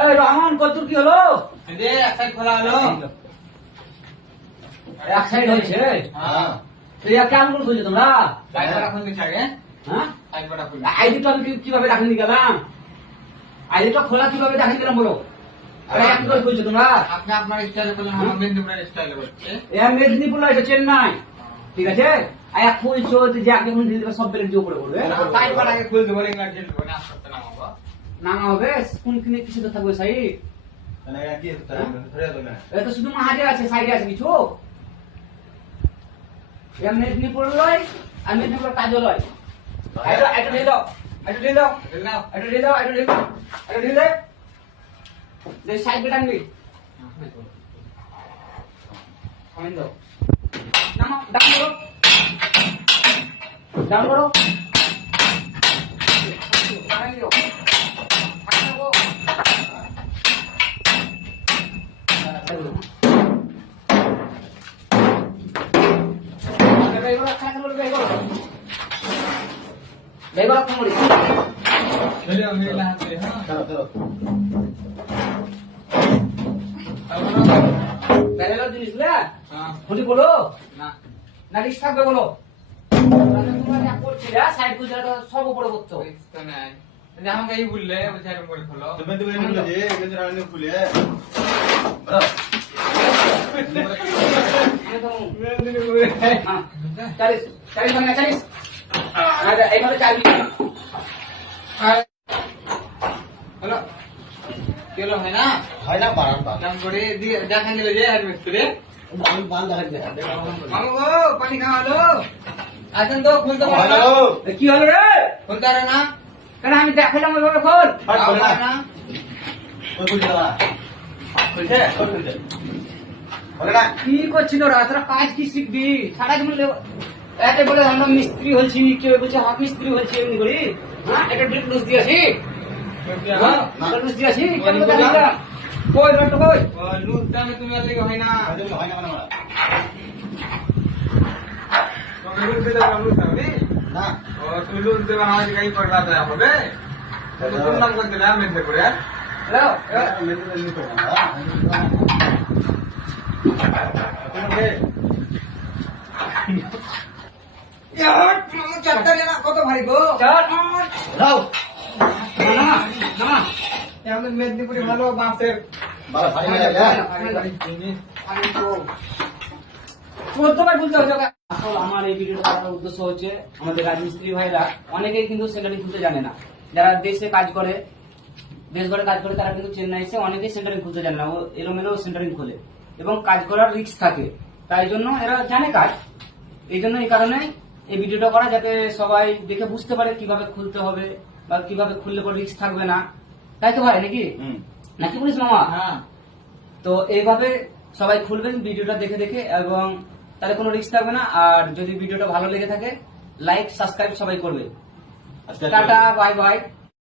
এই রহমান কতদূর কি হলো? এক সাইড খোলা হলো। এক সাইড হয়েছে। হ্যাঁ তো ইয়া কেমন করে খুলছো তোমরা? সাইড বড়া খুলতে চাগে। হ্যাঁ সাইড বড়া খুলতে। আইডিটা আমি কিভাবে রাখেন গেলাম? আইডিটা খোলা কিভাবে রাখেন গেলাম বলো? আরে এক করে খুলছো তোমরা? আপনি আপনার স্টাইলে বলেন, আমার মেদিনীপুরের স্টাইলে বলছে। এ মেদিনীপুর না, এটা চেন্নাই। ঠিক আছে? আর এক খুলছো যে যাকে মন দিতে সব বেলে জো করে বলবে। সাইড বড়াকে খুলতে বলে ইংলিশ জেল বলে আসতে নামাবো। নামা হবে কোন কিনে কিছু তো থাকবে সাই। মানে কি ধরে দাও না। এটা শুধু মাঝে আছে, সাইডে আছে কিছু। এ মেদিনীপুর লয়, আর মেদিনীপুর কাজও লয়। এটা দিয়ে দাও, এটা দিয়ে দাও, দিল নাও। এটা দিয়ে দাও, এটা দিয়ে দাও, এটা দিয়ে দে। দে সাইড বে টানবি। কমেন্ট দাও। নামা, ডাউন করো। ডাউন করো। ডাউন দিও। ধরে আমি লাহাতে হ্যাঁ। ধরো ধরো। হ্যাঁ খুলি বলো না না রিস্ক থাকবে বলো। তোমরা যা করছিলে সাইড গুজরা সব উপরে করছো। তো নাই। যে আমাকে এই বললে বলছে এরকম করে খোলো। তুমি তো বলে যে এই যে রানি খুলে। বড়। মেদিনীপুরে। হ্যাঁ 40 40 ভাঙা 40 আরে এইভাবে চাবি হলো কেলো হয় না? হয় না বারান বা। কেমন করে দিয়ে দেখা গেল যে হেড মিস্ত্রি। আমি বান দেখা যায়। মামু গো পানি খাওয়ালো। আসেন তো খুলতে পারো না। হ্যালো। কি হলো রে? খুলতে পারো না? কেন আমি দেখাইলাম ওইভাবে খোল। ফাট পারো করে না। না? ওই খুলে দাও। খুলছে? ওই খুলছে। বলে না। কি করছিল রা? তোরা কাজ কি শিখবি? সারা জীবন এতে বলে আমরা মিস্ত্রি হচ্ছি, কেউ বলছে হাত মিস্ত্রি হচ্ছি এমনি করি। হ্যাঁ এটা ড্রিপ লুজ দিয়েছি। হ্যাঁ লুজ দিয়েছি। কেমন করে দিলাম? কই রট কই? ও লুজ দামে তুমি আর লেগে হয় না। হয় না মানে বড়। তুমি লুজ দিতে পারো লুজ দামে? না। ও তুমি লুজ দেবে না আমাকে গাই করে রাখতে হবে। তুমি নাম করতে না মেনতে করে। হ্যালো মেনু মেনু করে না। তুমি ইয়ার মামু চারটা না কত ভারী গো। চল দাও। না না আমাদের মেদিনীপুরে ভালো বাঁশের বাবা ভারী হয়ে যায়। আমি তো প্রথমে বলতে হচ্ছে আসল আমার এই ভিডিওটা করার উদ্দেশ্য হচ্ছে আমাদের রাজমিস্ত্রি ভাইরা অনেকেই কিন্তু সেন্টারিং খুলতে জানে না। যারা দেশে কাজ করে, দেশ ঘরে কাজ করে, তারা কিন্তু চেন্নাই এসে অনেকেই সেন্টারিং খুলতে জানে না। ও এলোমেলো সেন্টারিং খোলে এবং কাজ করার রিস্ক থাকে। তাই জন্য এরা জানে কাজ, এই জন্য এই কারণে এই ভিডিওটা করা, যাতে সবাই দেখে বুঝতে পারে কিভাবে খুলতে হবে বা কিভাবে খুললে পর রিস্ক থাকবে না। তাই তো ভাই নাকি নাকি বলিস মামা? হ্যাঁ তো এইভাবে সবাই খুলবেন ভিডিওটা দেখে দেখে, এবং তাহলে কোনো রিস্ক থাকবে না। আর যদি ভিডিওটা ভালো লেগে থাকে লাইক সাবস্ক্রাইব সবাই করবে। আজকে টাটা বাই বাই।